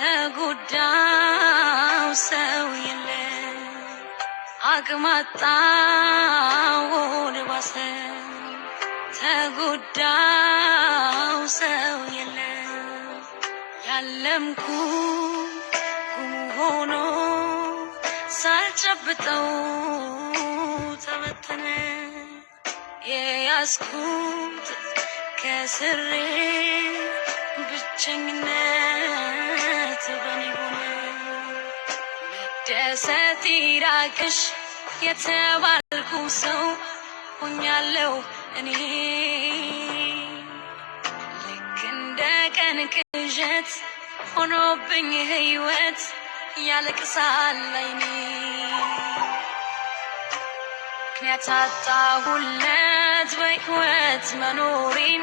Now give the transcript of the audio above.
ተጎዳው ሰው የለ አቅማጣው ልባሰ ተጎዳው ሰው የለ ያለምኩ ሆኖ ሳልጨብጠው ተበተነ የያዝኩት ከስሬ ብቸኝነት በኔ ሆነ መደሰት ይራቅሽ የተባልኩ ሰው ሆኛለሁ እኔ ልክ እንደ ቀን ቅዠት ሆኖብኝ ህይወት ያለቅሳል አይኔ ምክንያት አጣሁለት በህይወት መኖሬን